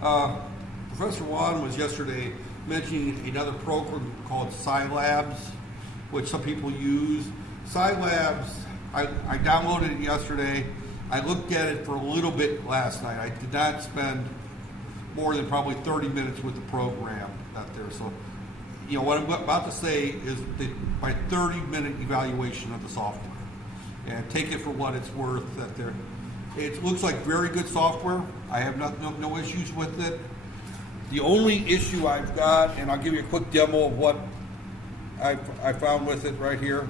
Professor Wan was yesterday mentioning another program called Scilabs, which some people use. Scilabs, I downloaded it yesterday. I looked at it for a little bit last night. I did not spend more than probably 30 minutes with the program out there. So, you know, what I'm about to say is my 30-minute evaluation of the software. And take it for what it's worth. It looks like very good software. I have no issues with it. The only issue I've got, and I'll give you a quick demo of what I found with it right here.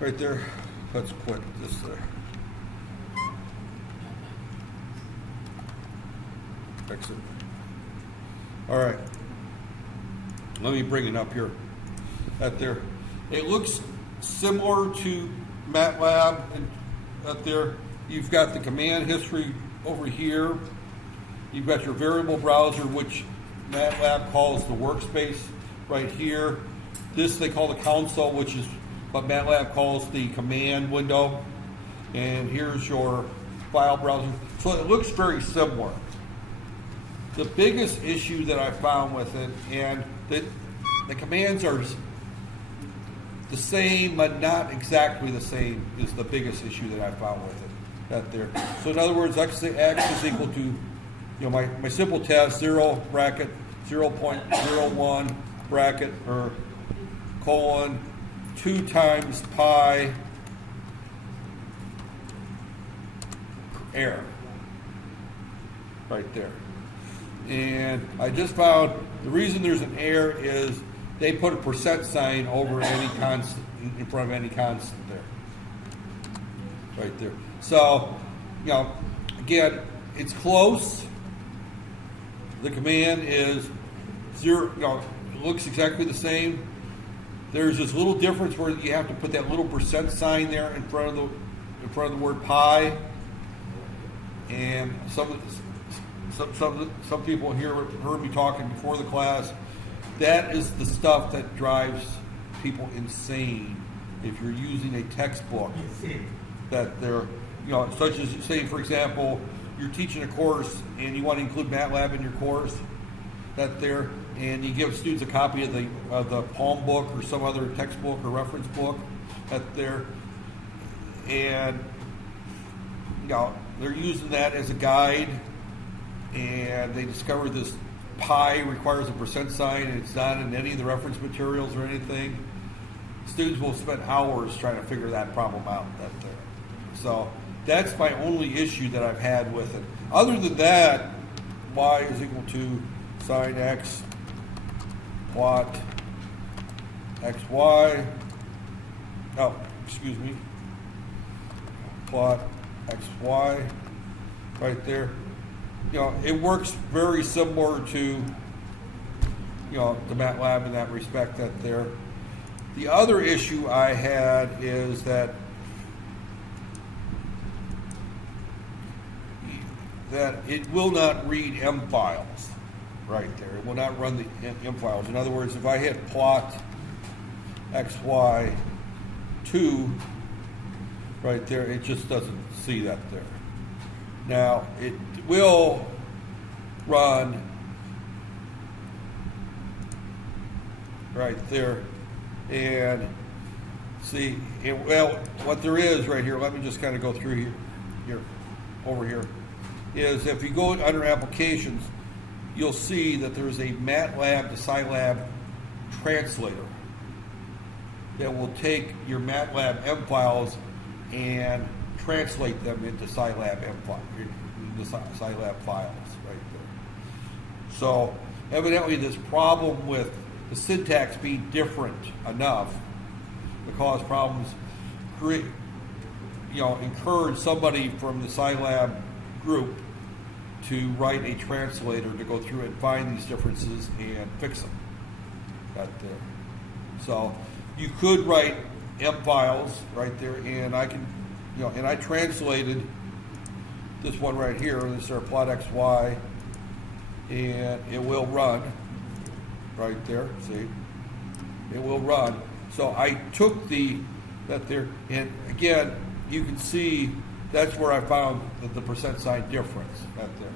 Right there. Let's quit this there. Fix it. All right. Let me bring it up here. That there. It looks similar to MATLAB, and up there you've got the command history over here. You've got your variable browser, which MATLAB calls the workspace right here. This they call the console, which is what MATLAB calls the command window. And here's your file browser. So it looks very similar. The biggest issue that I found with it, and the commands are the same, but not exactly the same, is the biggest issue that I found with it. That there. So in other words, x is equal to, you know, my simple test 0 bracket 0.01 bracket or colon 2 times pi error right there. And I just found the reason there's an error is they put a percent sign over any constant, in front of any constant there. Right there. So, you know, again, it's close. The command is 0, you know, it looks exactly the same. There's this little difference where you have to put that little percent sign there in front of the word pi. And some people here heard me talking before the class. That is the stuff that drives people insane if you're using a textbook that they're, you know, such as, say, for example, you're teaching a course and you want to include MATLAB in your course, that there, and you give students a copy of the Palm book or some other textbook or reference book that there, and, you know, they're using that as a guide, and they discover this pi requires a percent sign and it's not in any of the reference materials or anything. Students will spend hours trying to figure that problem out. So that's my only issue that I've had with it. Other than that, y is equal to sine x plot xy. Oh, excuse me. Plot xy right there. You know, it works very similar to, you know, the MATLAB in that respect that there. The other issue I had is that it will not read M files right there. It will not run the M files. In other words, if I hit plot xy2 right there, it just doesn't see that there. Now, it will run right there and see, well, what there is right here, let me just kind of go through over here, is if you go under applications, you'll see that there's a MATLAB to Scilab translator that will take your MATLAB M files and translate them into Scilab M files, into Scilab files right there. So evidently this problem with the syntax being different enough to cause problems, encourage somebody from the Scilab group to write a translator to go through and find these differences and fix them. Right there. So you could write M files right there, and I can, and I translated this one right here. This is our plot XY, and it will run right there. See, it will run. So I took that there, and again, you can see that's where I found the percent sign difference right there.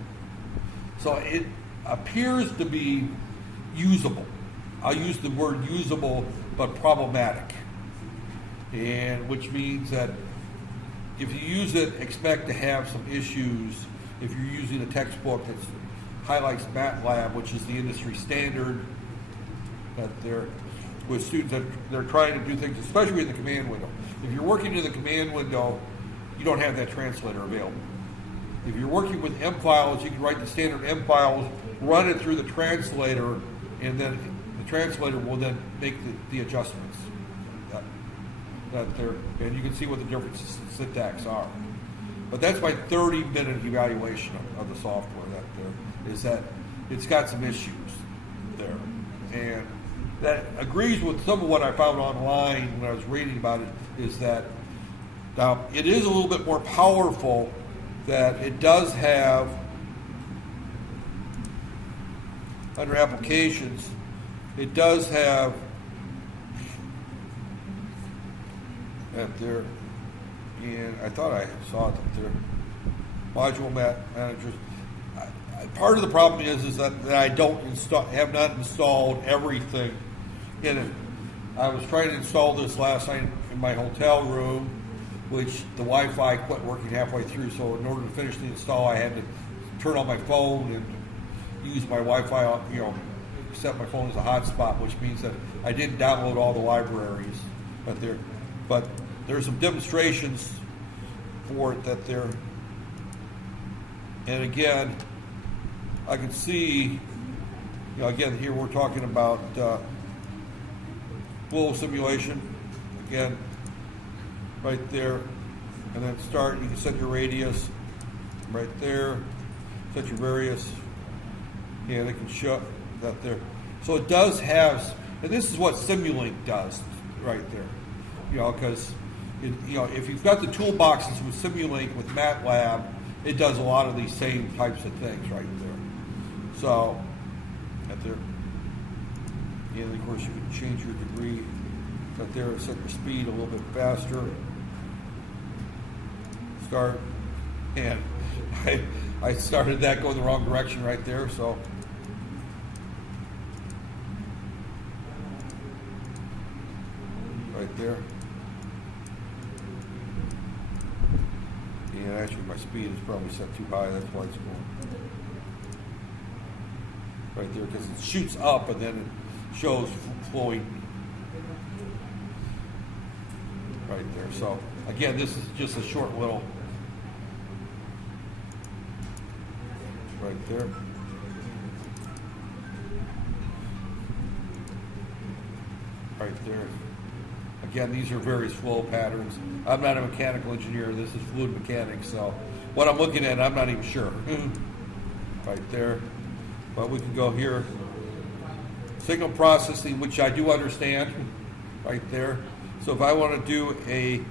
So it appears to be usable. I'll use the word usable, but problematic. And which means that if you use it, expect to have some issues if you're using a textbook that highlights MATLAB, which is the industry standard, that they're with students that they're trying to do things, especially in the command window. If you're working in the command window, you don't have that translator available. If you're working with M files, you can write the standard M files, run it through the translator, and then the translator will then make the adjustments that they're, and you can see what the differences in syntax are. But that's my 30-minute evaluation of the software that there is that it's got some issues there. And that agrees with some of what I found online when I was reading about it, is that now it is a little bit more powerful, that it does have under applications, it does have up there, and I thought I saw it up there, module managers. Part of the problem is that I don't have not installed everything in it. I was trying to install this last night in my hotel room, which the Wi-Fi quit working halfway through. So in order to finish the install, I had to turn on my phone and use my Wi-Fi, set my phone as a hotspot, which means that I didn't download all the libraries. But there's some demonstrations for it that they're, and again, I can see, again, here we're talking about flow simulation, again, right there, and then start, you can set your radius right there, set your various, and it can show that there. So it does have, and this is what Simulink does right there, because, if you've got the toolboxes with Simulink, with MATLAB, it does a lot of these same types of things right there. So, right there, and of course you can change your degree right there, set your speed a little bit faster. Start, and I started that going the wrong direction right there, so. Right there. And actually my speed is probably set too high, that's why it's going. Right there, because it shoots up and then it shows flowing right there. So again, this is just a short little right there. Right there. Again, these are various flow patterns. I'm not a mechanical engineer. This is fluid mechanics, so what I'm looking at, I'm not even sure. Right there. But we can go here. Signal processing, which I do understand, right there. So if I want to do a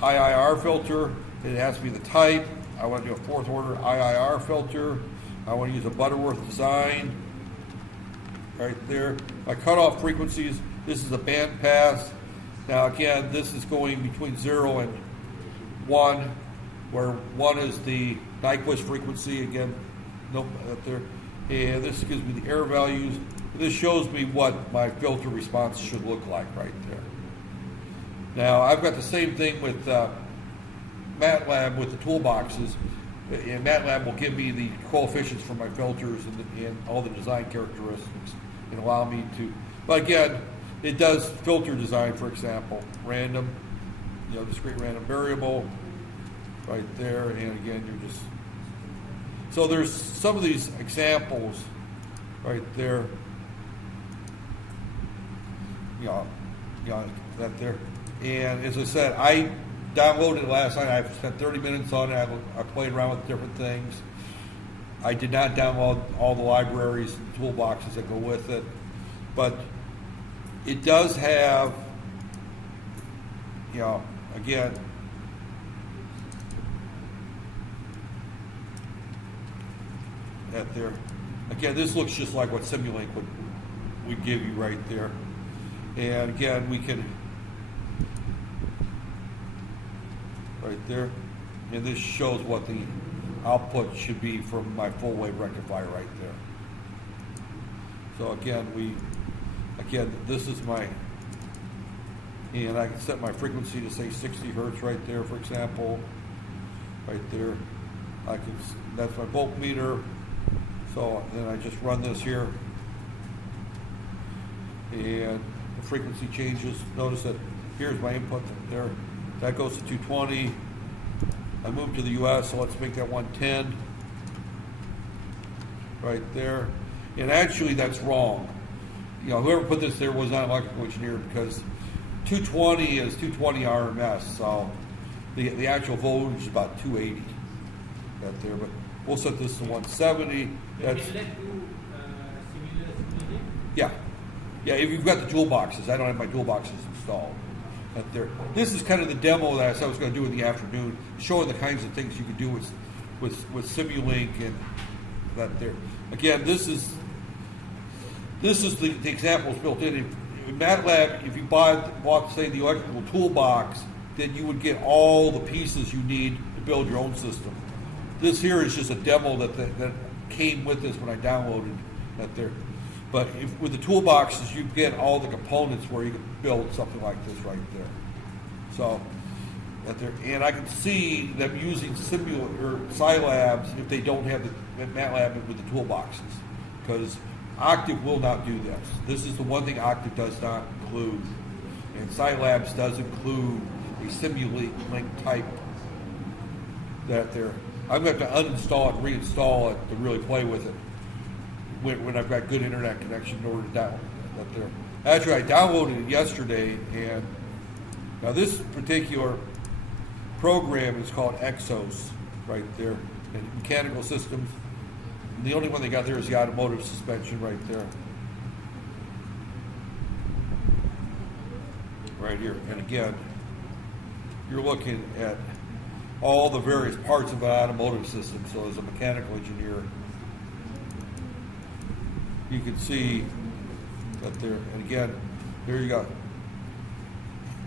IIR filter, it has to be the type. I want to do a fourth order IIR filter. I want to use a Butterworth design. Right there. My cutoff frequencies, this is a band pass. Now again, this is going between 0 and 1, where 1 is the Nyquist frequency, again, nope, up there. And this gives me the error values. This shows me what my filter response should look like right there. Now I've got the same thing with MATLAB with the toolboxes. And MATLAB will give me the coefficients for my filters and all the design characteristics and allow me to, but again, it does filter design, for example, random, discrete random variable, right there, and again, you're just, so there's some of these examples right there, that there, and as I said, I downloaded it last night. I've spent 30 minutes on it. I played around with different things. I did not download all the libraries and toolboxes that go with it, but it does have, again, that there. Again, this looks just like what Simulink would give you right there. And again, we can, right there, And this shows what the output should be from my full wave rectifier right there. So again, this is my, and I can set my frequency to say 60 hertz right there, for example, right there. That's my voltmeter. So then I just run this here, and the frequency changes. Notice that here's my input there. That goes to 220. I move to the US, so let's make that 110 right there. And actually, that's wrong. You know, whoever put this there was not an electrical engineer, because 220 is 220 RMS, so the actual voltage is about 280 right there. But we'll set this to 170. That's yeah. If you've got the jewel boxes. I don't have my jewel boxes installed. Right there. This is kind of the demo that I said I was going to do in the afternoon, showing the kinds of things you could do with Simulink and that there. Again, this is the examples built in. In MATLAB, if you bought say the electrical toolbox, then you would get all the pieces you need to build your own system. This here is just a demo that came with this when I downloaded that there. But with the toolboxes, you get all the components where you can build something like this right there. So that there, and I can see them using Scilabs if they don't have the MATLAB with the toolboxes, because Octave will not do this. This is the one thing Octave does not include, and Scilabs does include a Simulink type that there. I'm going to have to uninstall it and reinstall it to really play with it when I've got good internet connection in order to download that there. Actually, I downloaded it yesterday, and now this particular program is called Exos right there, and mechanical systems. And the only one they got there is the automotive suspension right there. Right here. And again, you're looking at all the various parts of an automotive system. So as a mechanical engineer, you can see that there, and again, here you go.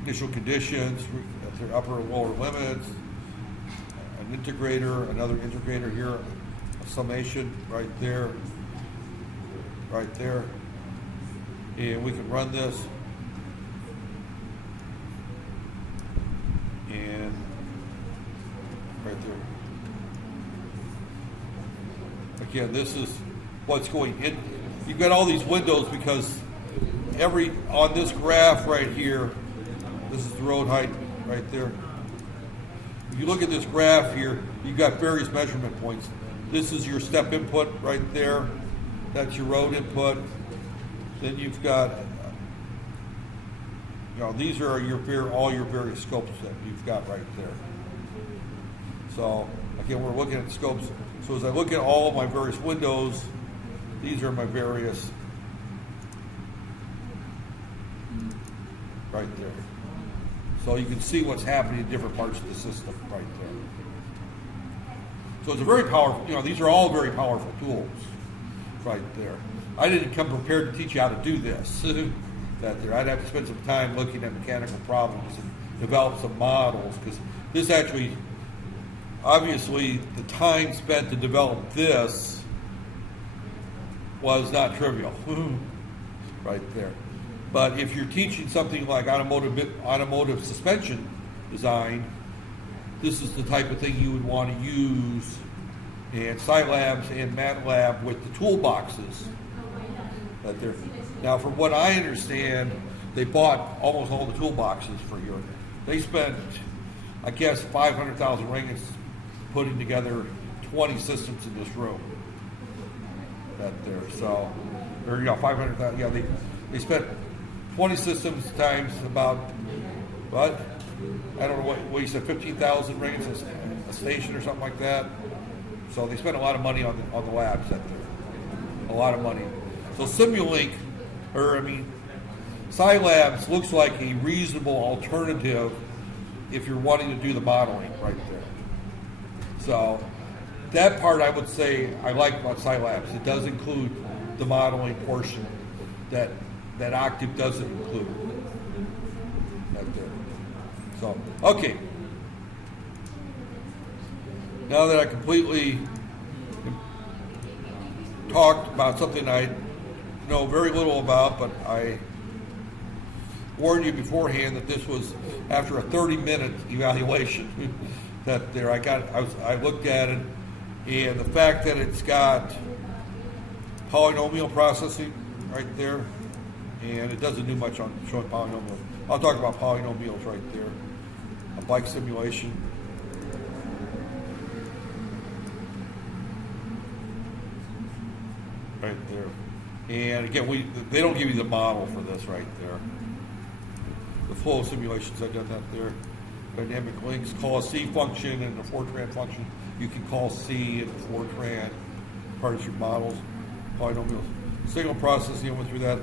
Initial conditions, at their upper and lower limits, an integrator, another integrator here, a summation right there, and we can run this, and right there. Again, this is what's going in. You've got all these windows because on this graph right here, this is the road height right there. If you look at this graph here, you've got various measurement points. This is your step input right there. That's your road input. Then you've got, these are all your various scopes that you've got right there. So again, we're looking at scopes. So as I look at all of my various windows, these are my various right there. So you can see what's happening in different parts of the system right there. So it's a very powerful, these are all very powerful tools right there. I didn't come prepared to teach you how to do this. That there, I'd have to spend some time looking at mechanical problems and develop some models, because this actually, obviously, the time spent to develop this was not trivial, right there. But if you're teaching something like automotive suspension design, this is the type of thing you would want to use, and Scilabs and MATLAB with the toolboxes that they're. Now, from what I understand, they bought almost all the toolboxes for Europe. They spent, I guess, 500,000 ringgits putting together 20 systems in this room. That there, so, or 500,000. Yeah, they spent 20 systems times about what? I don't know what you said, 15,000 ringgits a station or something like that. So they spent a lot of money on the labs out there. A lot of money. So Simulink, Scilabs looks like a reasonable alternative if you're wanting to do the modeling right there. So that part I would say I like about Scilabs. It does include the modeling portion that Octave doesn't include. Right there. So, okay. now that I completely talked about something I know very little about, but I warned you beforehand that this was after a 30-minute evaluation that there I looked at it, and the fact that it's got polynomial processing right there, and it doesn't do much on showing polynomials. I'll talk about polynomials right there. A bike simulation. Right there. And again, they don't give you the model for this right there. The flow simulations, I got that there. Dynamic links, call a C function and a Fortran function. You can call C and Fortran, part of your models, polynomials. Signal processing, I went through that.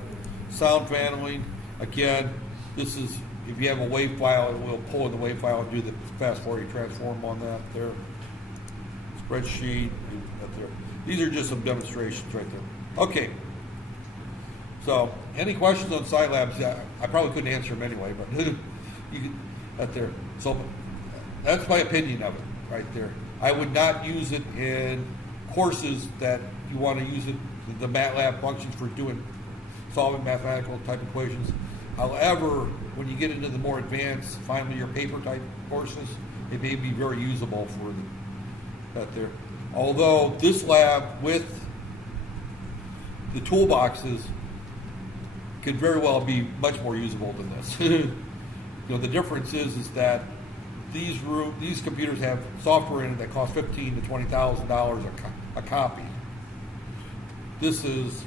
Sound handling, again, this is, if you have a WAV file, it will pull in the WAV file and do the fast forward transform on that there. Spreadsheet, that there. These are just some demonstrations right there. Okay. So, any questions on Scilabs? I probably couldn't answer them anyway, but you can, that there. So, that's my opinion of it, right there. I would not use it in courses that you want to use it, the MATLAB functions for solving mathematical type equations. However, when you get into the more advanced final year paper type courses, it may be very usable for that there. Although this lab with the toolboxes could very well be much more usable than this. The difference is that these computers have software in it that costs $15,000 to $20,000 a copy. This is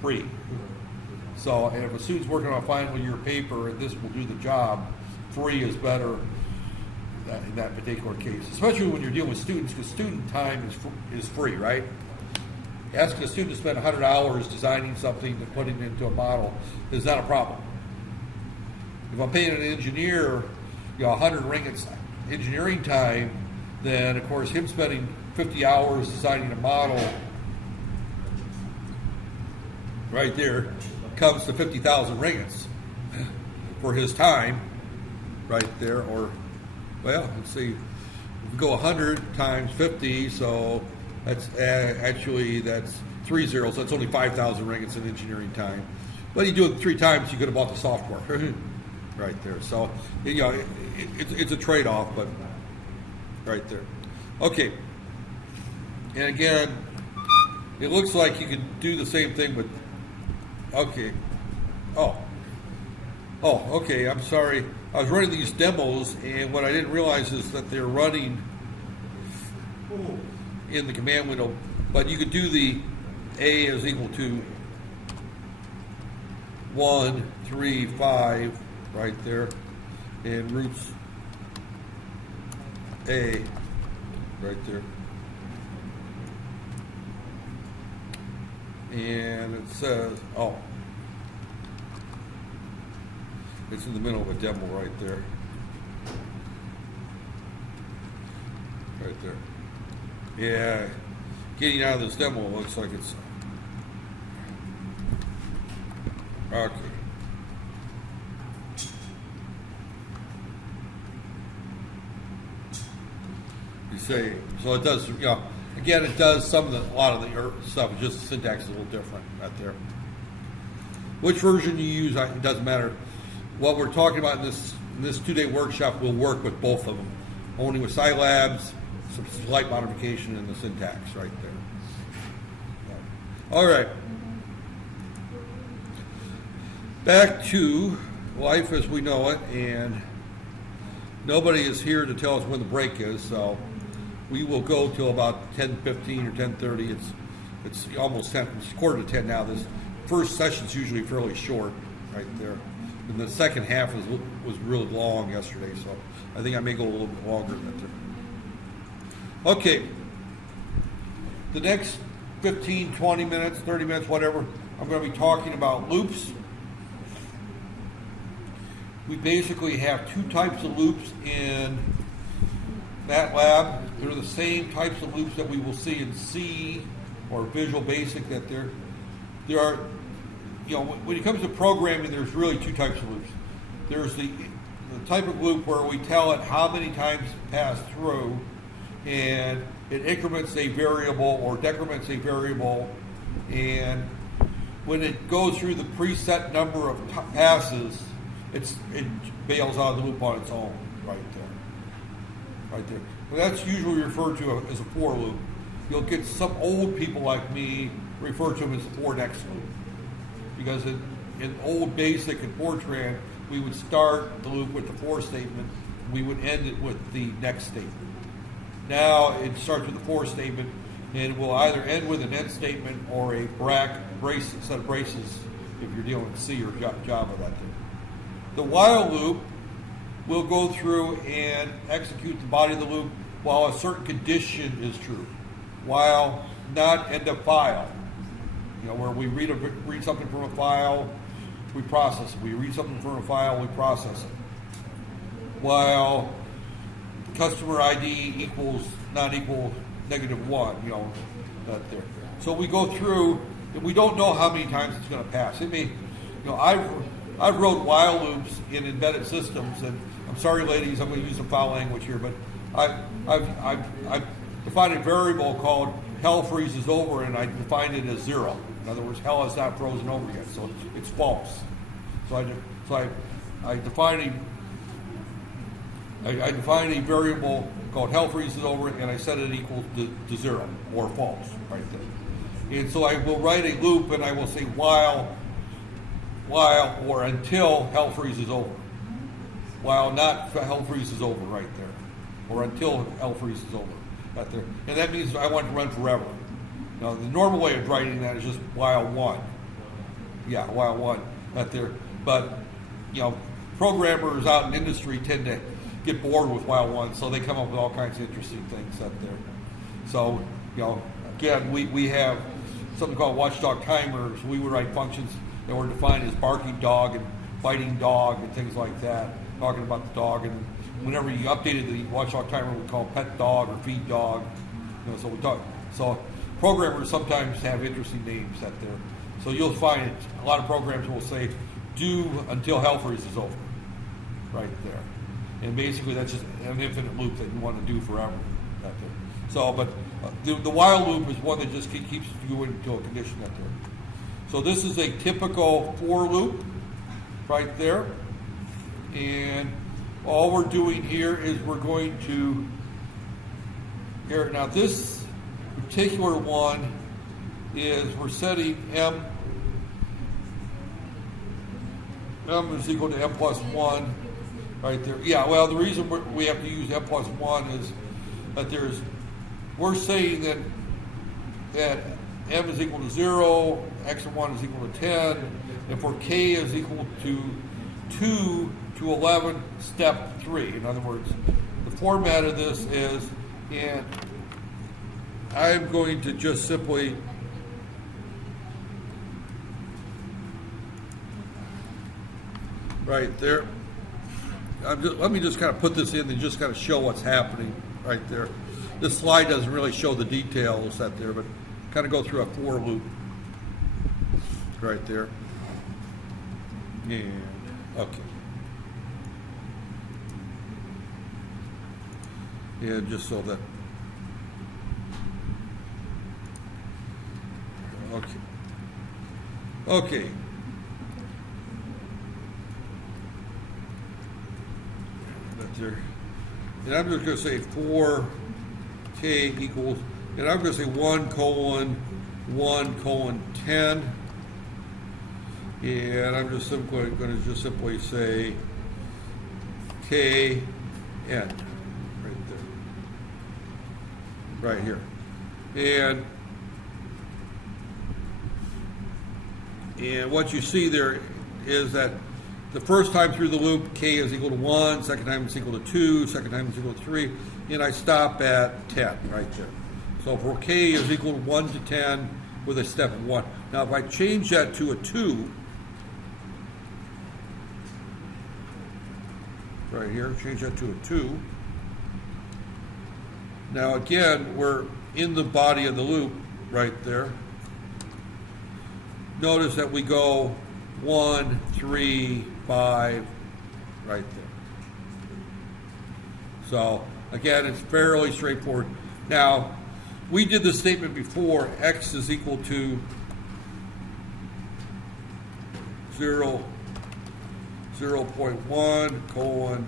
free. So, and if a student's working on a final year paper and this will do the job, free is better in that particular case, especially when you're dealing with students, because student time is free, right? Asking a student to spend 100 hours designing something and putting it into a model is not a problem. If I'm paying an engineer, 100 ringgits engineering time, then of course him spending 50 hours designing a model right there comes to 50,000 ringgits for his time right there. Or, well, let's see, if we go 100 times 50, so that's that's 3 zeros. That's only 5,000 ringgits in engineering time. But you do it 3 times, you could have bought the software right there. So, it's a trade-off, but right there. Okay. And again, it looks like you can do the same thing with, okay. Okay, I'm sorry. I was running these demos, and what I didn't realize is that they're running in the command window, but you could do the A is equal to 1, 3, 5 right there, and roots A right there. And it says, it's in the middle of a demo right there. Right there. Yeah, getting out of this demo looks like it's okay. You say, so it does, again, it does a lot of the stuff, it's just the syntax is a little different right there. Which version you use, it doesn't matter. What we're talking about in this 2-day workshop will work with both of them. Only with Scilabs, some slight modification in the syntax right there. All right. Back to life as we know it, and nobody is here to tell us when the break is, so we will go till about 10:15 or 10:30. It's almost 10. It's 9:45 now. This first session is usually fairly short, right there, and the second half was really long yesterday. So I think I may go a little bit longer than that. Okay, the next 15, 20 minutes, 30 minutes, whatever, I'm going to be talking about loops. We basically have 2 types of loops in MATLAB. They're the same types of loops that we will see in C or Visual Basic. That there are, when it comes to programming, there's really 2 types of loops. There's the type of loop where we tell it how many times to pass through, and it increments a variable or decrements a variable, and when it goes through the preset number of passes, it bails out of the loop on its own right there. Right there. Well, that's usually referred to as a for loop. You'll get some old people like me refer to them as for next loop. Because in old BASIC and Fortran, we would start the loop with the for statement, we would end it with the next statement. Now it starts with the for statement, and it will either end with an end statement or a brace, set of braces if you're dealing with C or Java that day. The while loop will go through and execute the body of the loop while a certain condition is true, while not end of file. You know, where we read something from a file, we process it. We read something from a file, we process it. While customer ID equals not equal -1, you know, that there. So we go through, and we don't know how many times it's going to pass. It may, you know, I've wrote while loops in embedded systems, and I'm sorry, ladies, I'm going to use some foul language here, but I've defined a variable called hell freezes over, and I defined it as 0. In other words, hell has not frozen over yet, so it's false. So I define a variable called hell freezes over, and I set it equal to 0 or false right there. And so I will write a loop, and I will say while or until hell freezes over. While not hell freezes over right there, or until hell freezes over right there. And that means I want it to run forever. Now, the normal way of writing that is just while 1. Yeah, while 1 right there. But, you know, programmers out in industry tend to get bored with while 1, so they come up with all kinds of interesting things out there. So, you know, again, we have something called watchdog timers. We would write functions that were defined as barking dog and biting dog and things like that, talking about the dog. And whenever you updated the watchdog timer, we call pet dog or feed dog. You know, so we talk. So programmers sometimes have interesting names out there. So you'll find a lot of programs will say do until hell freezes over, right there. And basically that's just an infinite loop that you want to do forever. Out there. So, but the while loop is one that just keeps going until a condition out there. So this is a typical for loop right there. And all we're doing here is we're going to, here, now this particular one is we're setting M is equal to M plus 1 right there. Yeah, well, the reason we have to use M plus 1 is that we're saying that M is equal to 0, X of 1 is equal to 10, and for K is equal to 2 to 11, step 3. In other words, the format of this is, and I'm going to just simply right there. Let me just kind of put this in and just kind of show what's happening right there. This slide doesn't really show the details out there, but kind of go through a for loop right there. And okay. Yeah, just so that. Okay. Okay. That's there. And I'm just going to say for K equals, and I'm going to say 1:1:10. And I'm just simply going to just simply say K N right there. Right here. And what you see there is that the first time through the loop, K is equal to 1, second time it's equal to 2, second time it's equal to 3, and I stop at 10 right there. So for K is equal to 1 to 10 with a step of 1. Now if I change that to a 2, right here, change that to a 2. Now again, we're in the body of the loop right there. Notice that we go 1, 3, 5, right there. So Again, it's fairly straightforward. Now, we did the statement before, x is equal to 0.1 colon,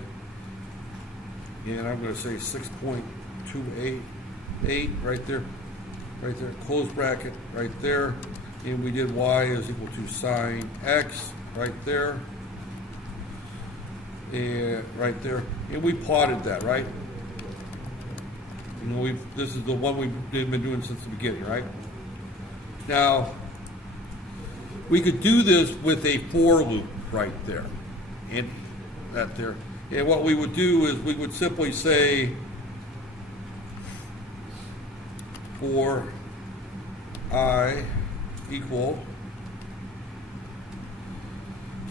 and I'm going to say 6.288 right there, close bracket right there, and we did y is equal to sine x right there, and right there, and we plotted that, right? You know, this is the one we've been doing since the beginning, right? Now, we could do this with a for loop right there, and that there. And what we would do is we would simply say for I equal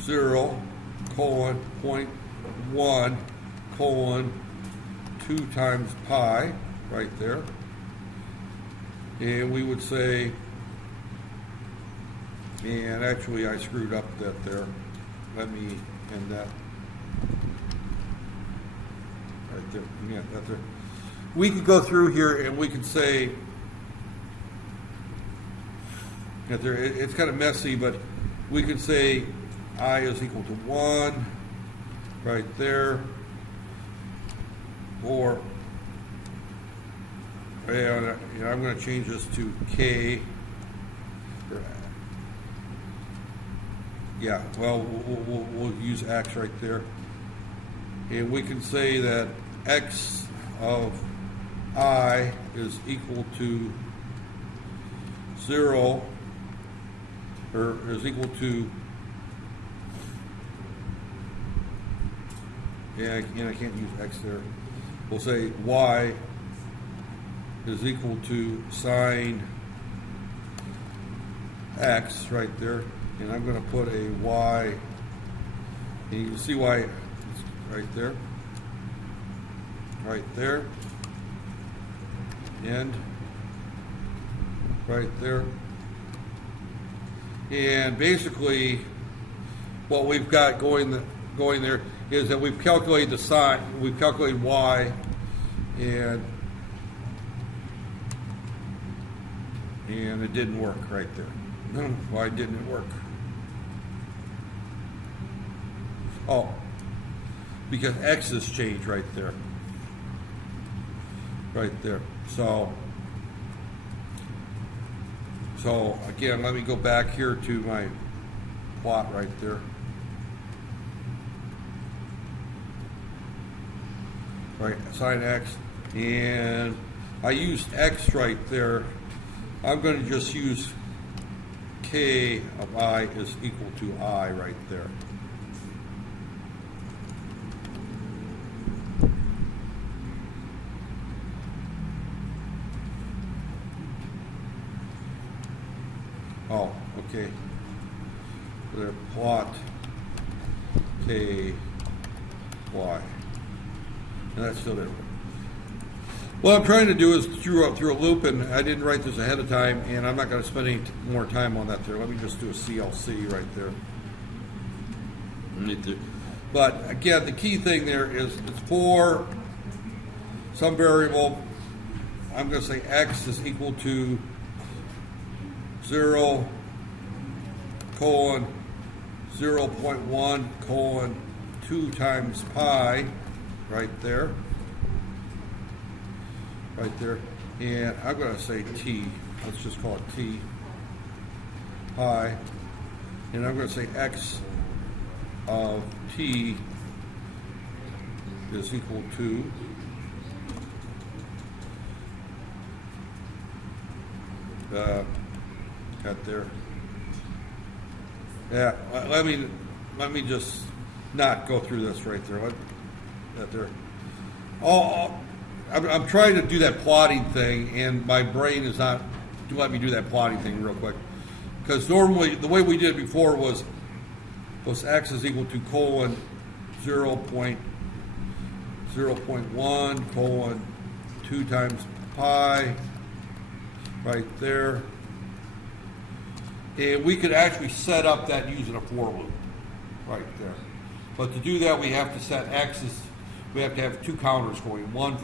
0 colon 0.1 colon 2 times pi right there, and we would say, and actually I screwed up that there, let me end that right there, yeah, that there. We could go through here and we could say that there, it's kind of messy, but we could say I is equal to 1 right there, or and I'm going to change this to k. Yeah, well, we'll use x right there, and we can say that x of I is equal to 0, or is equal to, yeah, and I can't use x there. We'll say y is equal to sine x right there, and I'm going to put a y, and you can see why it's right there, and right there, and basically what we've got going there is that we've calculated the sine, we've calculated y, and it didn't work right there. Why didn't it work? Oh, because x has changed right there. So again, let me go back here to my plot right there. Right, sine x, and I used x right there. I'm going to just use k of I is equal to I right there. Oh, okay. There, plot k y, and that's still there. What I'm trying to do is through a loop, and I didn't write this ahead of time, and I'm not going to spend any more time on that there. Let me just do a CLC right there. But again, the key thing there is it's for some variable. I'm going to say x is equal to 0 colon 0.1 colon 2 times pi right there. And I'm going to say t, let's just call it t, pi, and I'm going to say x of t is equal to got there. Yeah, let me just not go through this right there. That there. I'm trying to do that plotting thing, and my brain is not to let me do that plotting thing real quick. Because normally, the way we did it before was x is equal to colon 0.1 colon 2 times pi right there. And we could actually set up that using a for loop right there. But to do that, we have to set x is we have to have two counters going, one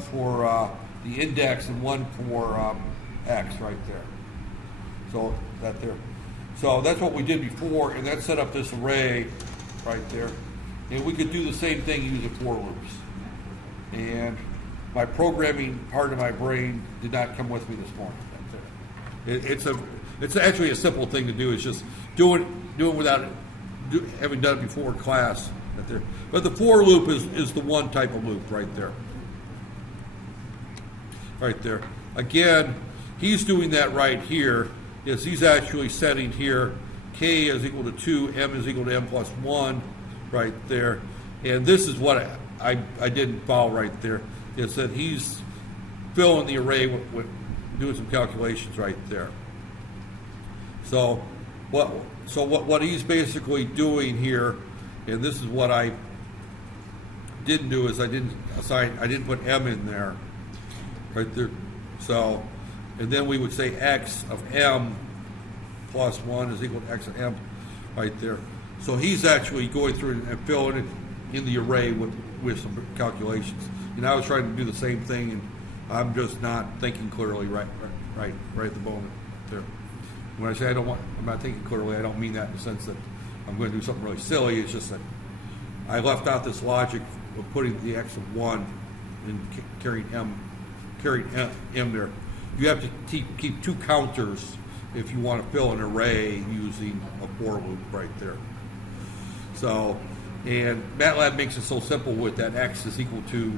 for the index and one for X right there. So that's what we did before, and that set up this array right there. And we could do the same thing using for loops. And my programming part of my brain did not come with me this morning. It's actually a simple thing to do. It's just do it without having done it before in class. But the for loop is the one type of loop right there. Right there. Again, he's doing that right here. Is he's actually setting here k is equal to 2, m is equal to m plus 1 right there. And this is what I didn't follow right there, is that he's filling the array with doing some calculations right there. So what he's basically doing here, and this is what I didn't do, is I didn't put m in there right there. So, and then we would say x of m plus 1 is equal to x of m right there. So he's actually going through and filling it in the array with some calculations. And I was trying to do the same thing, and I'm just not thinking clearly right at the moment there. When I say I'm not thinking clearly, I don't mean that in the sense that I'm going to do something really silly. It's just that I left out this logic of putting the x of 1 and carrying m there. You have to keep two counters if you want to fill an array using a for loop right there. So, and MATLAB makes it so simple with that x is equal to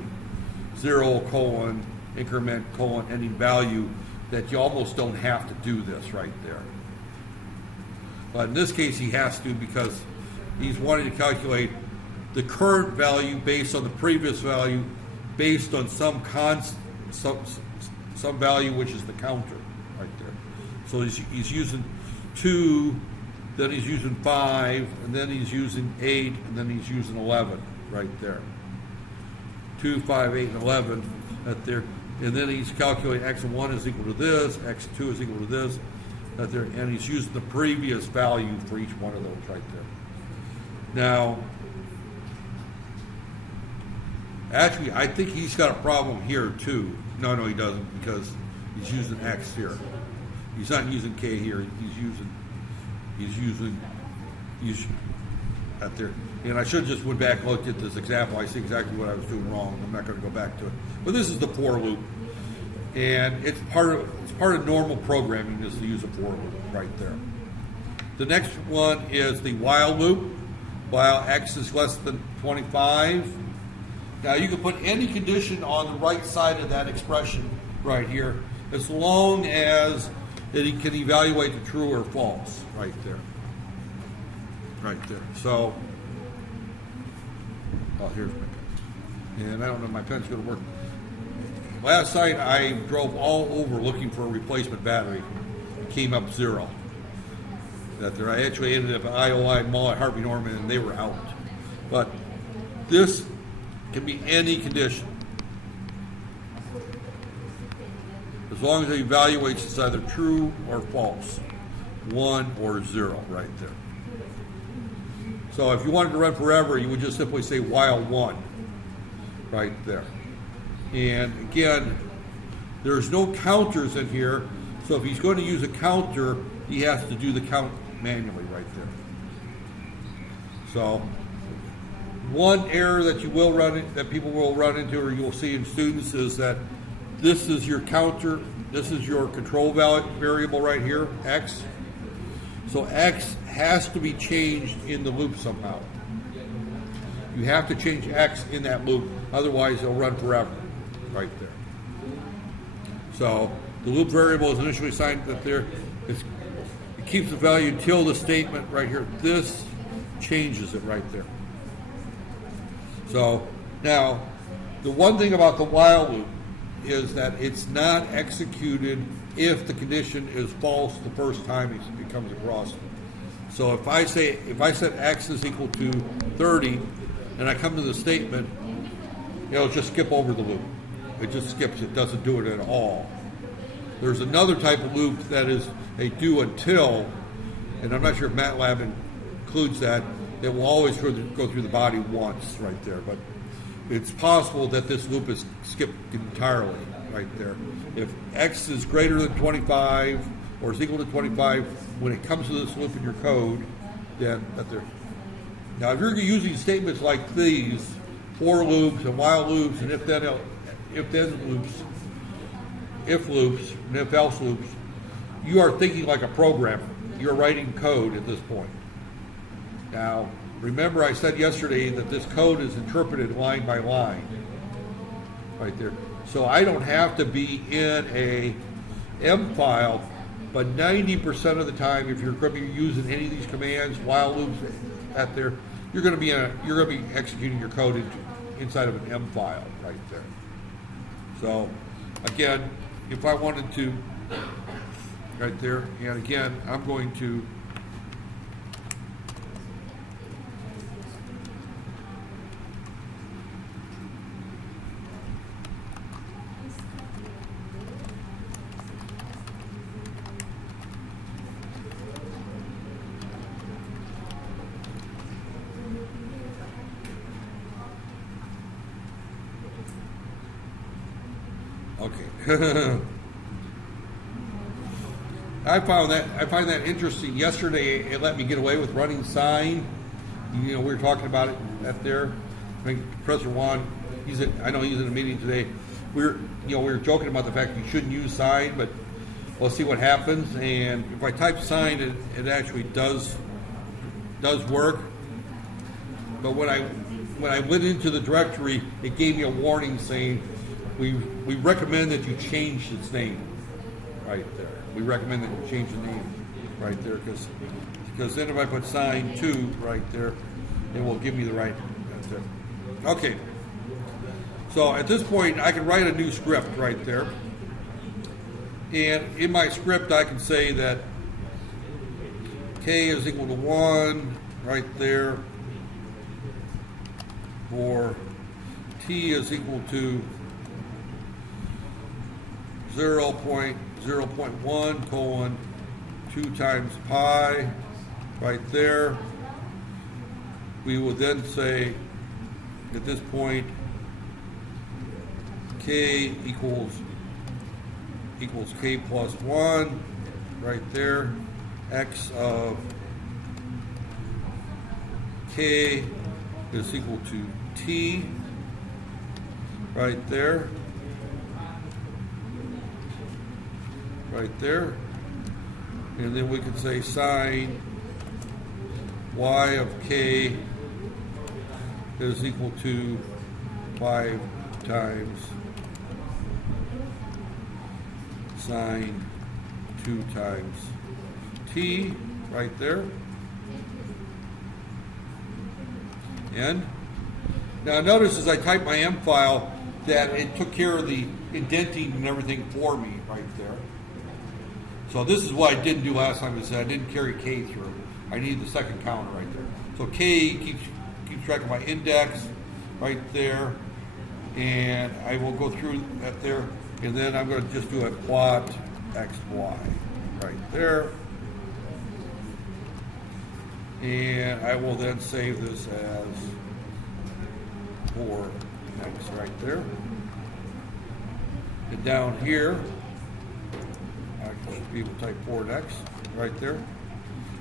0, colon, increment, colon, ending value, that you almost don't have to do this right there. But in this case, he has to, because he's wanting to calculate the current value based on the previous value, based on some value, which is the counter right there. So he's using 2, then he's using 5, and then he's using 8, and then he's using 11 right there. 2, 5, 8, and 11 right there. And then he's calculating x of 1 is equal to this, x of 2 is equal to this, right there, and he's using the previous value for each one of those right there. Now, actually, I think he's got a problem here too. No, he doesn't, because he's using x here. He's not using k here. He's using right there. And I should have just went back and looked at this example. I see exactly what I was doing wrong. I'm not going to go back to it. But this is the for loop, and it's part of normal programming is to use a for loop right there. The next one is the while loop. While x is less than 25. Now you can put any condition on the right side of that expression right here, as long as it can evaluate the true or false right there. Right there. So, here's my pen. And I don't know if my pen's going to work. Last night I drove all over looking for a replacement battery. It came up 0. That there, I actually ended up at IOI Mall at Harvey Norman, and they were out. But this can be any condition, as long as it evaluates it's either true or false, 1 or 0 right there. So if you wanted to run forever, you would just simply say while 1 right there. And again, there's no counters in here, so if he's going to use a counter, he has to do the count manually right there. So one error that you will that people will run into, or you'll see in students, is that this is your counter, this is your control variable right here, x. So x has to be changed in the loop somehow. You have to change x in that loop, otherwise it'll run forever right there. So the loop variable is initially assigned that there. It keeps the value until the statement right here. This changes it right there. So now, the one thing about the while loop is that it's not executed if the condition is false the first time it comes across. So if I set x is equal to 30, and I come to the statement, it'll just skip over the loop. It just skips, it doesn't do it at all. There's another type of loop that is a do until, and I'm not sure if MATLAB includes that, it will always go through the body once right there. But it's possible that this loop is skipped entirely right there. If x is greater than 25 or is equal to 25, when it comes to this loop in your code, then that there. Now, if you're using statements like these, for loops and while loops and if then loops, if loops and if else loops, you are thinking like a programmer. You're writing code at this point. Now, remember I said yesterday that this code is interpreted line by line, right there. So I don't have to be in a M file, but 90% of the time, if you're going to be using any of these commands, while loops, at there, you're going to be executing your code inside of an M file right there. So, again, if I wanted to, right there, and again, I'm going to. Okay. I find that interesting. Yesterday, it let me get away with running sign. You know, we were talking about it up there. I think Professor Juan, I know he's in a meeting today. We were joking about the fact you shouldn't use sign, but we'll see what happens. And if I type sign, it actually does work. But when I went into the directory, it gave me a warning saying, we recommend that you change its name right there. We recommend that you change the name right there because then if I put sign 2 right there, it will give me the right. That's it. Okay. So at this point, I can write a new script right there. And in my script, I can say that k is equal to 1 right there, or t is equal to 0.1 colon 2 times pi right there. We will then say at this point k equals k plus 1 right there. X of k is equal to t right there. Right there. And then we can say sine y of k is equal to 5 times sine 2 times t right there. And now notice as I type my M file that it took care of the indenting and everything for me right there. So this is what I didn't do last time. Is I didn't carry k through. I need the second counter right there. So k keeps track of my index right there, and I will go through that there, and then I'm going to just do a plot x y right there, and I will then save this as 4x right there, and down here. I should be able to type 4x right there.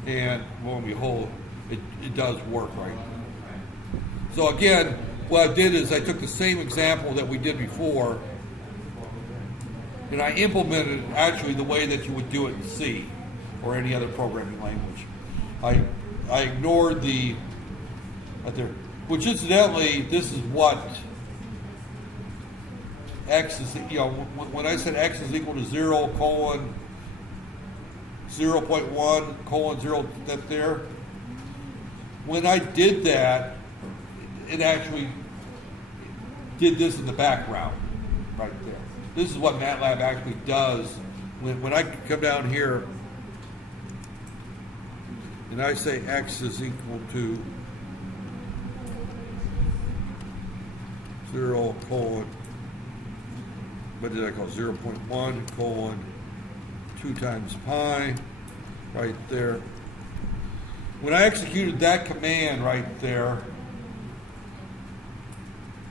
And lo and behold, it does work right. So again, what I did is I took the same example that we did before and I implemented it actually the way that you would do it in C or any other programming language. I ignored the, right there, which incidentally, this is what x is, when I said x is equal to 0 colon 0.1 colon 0, that there, when I did that, it actually did this in the background right there. This is what MATLAB actually does. When I come down here and I say x is equal to 0 colon, what did I call 0.1 colon 2 times pi right there. when I executed that command right there,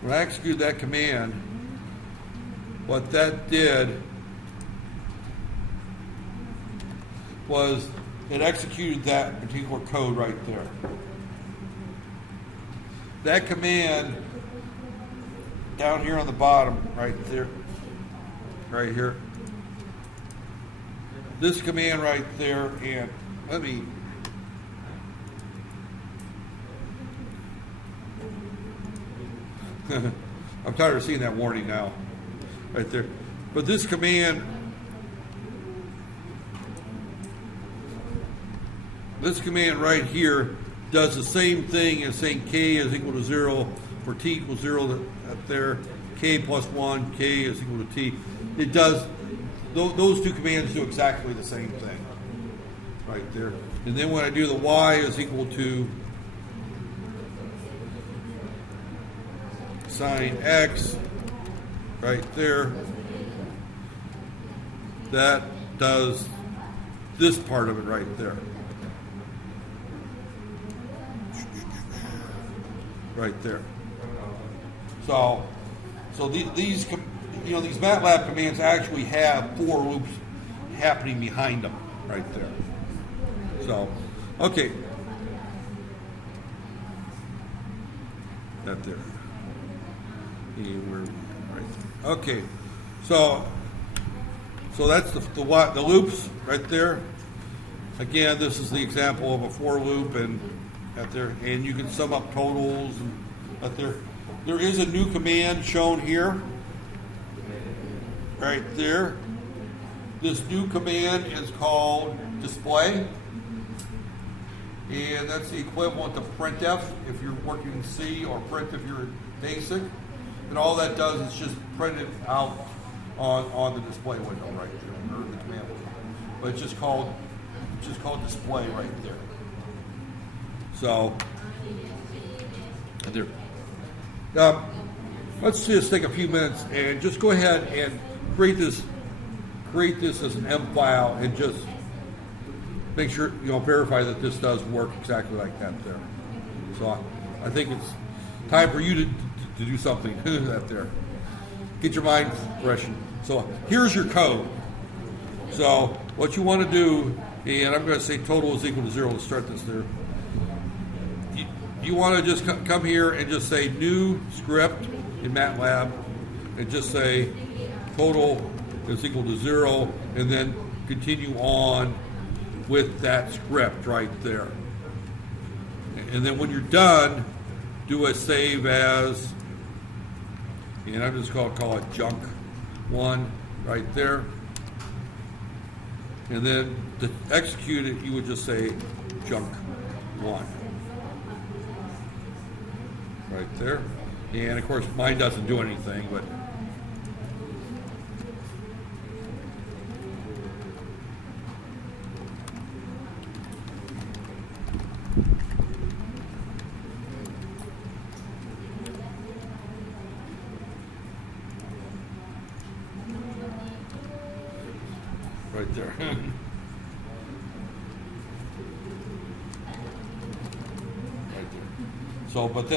when I executed that command, what that did was it executed that particular code right there. That command down here on the bottom, right there, right here. This command right there, and let me, I'm tired of seeing that warning now, right there. But this command right here does the same thing as saying k is equal to 0 for t equals 0 up there, k plus 1, k is equal to t. It does, those two commands do exactly the same thing right there. And then when I do the y is equal to sine x right there, that does this part of it right there. Right there. So these MATLAB commands actually have for loops happening behind them right there. So, okay. That there. And we're right there. Okay. So that's the loops right there. Again, this is the example of a for loop and out there, and you can sum up totals and out there. There is a new command shown here, right there. This new command is called display, and that's the equivalent of printf if you're working in C, or print if you're in BASIC. And all that does is just print it out on the display window right there, or the command window. But it's just called display right there. So, there. Let's just take a few minutes and just go ahead and create this as an M file, and just make sure, verify that this does work exactly like that there. So I think it's time for you to do something out there. Get your mind fresh. So here's your code. So what you want to do, and I'm going to say total is equal to 0 to start this there. You want to just come here and just say new script in MATLAB, and just say total is equal to 0, and then continue on with that script right there. And then when you're done, do a save as, and I'm just going to call it junk 1 right there. And then to execute it, you would just say junk 1. Right there. And of course mine doesn't do anything, but right there. Right there. So, but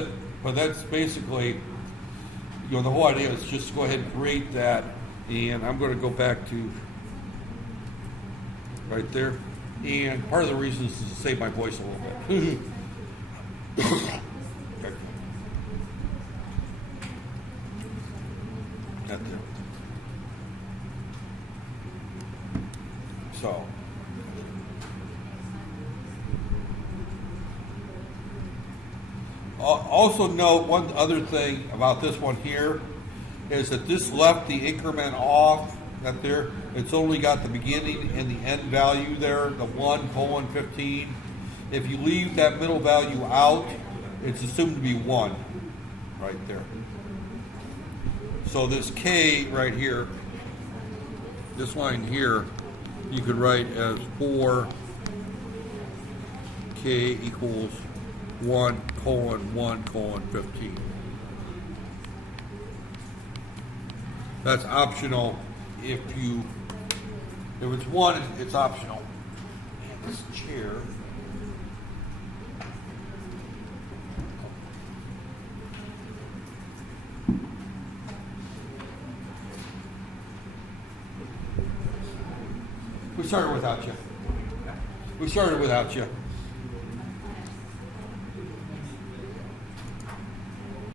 that's basically, the whole idea is just go ahead and create that, and I'm going to go back to right there. And part of the reason is to save my voice a little bit. Right there. So. Also note one other thing about this one here is that this left the increment off right there. It's only got the beginning and the end value there, the 1:15. If you leave that middle value out, it's assumed to be 1 right there. So this K right here, this line here, you could write as 4 K equals 1:1:15. That's optional. If it's 1, it's optional. And this chair. We started without you. We started without you.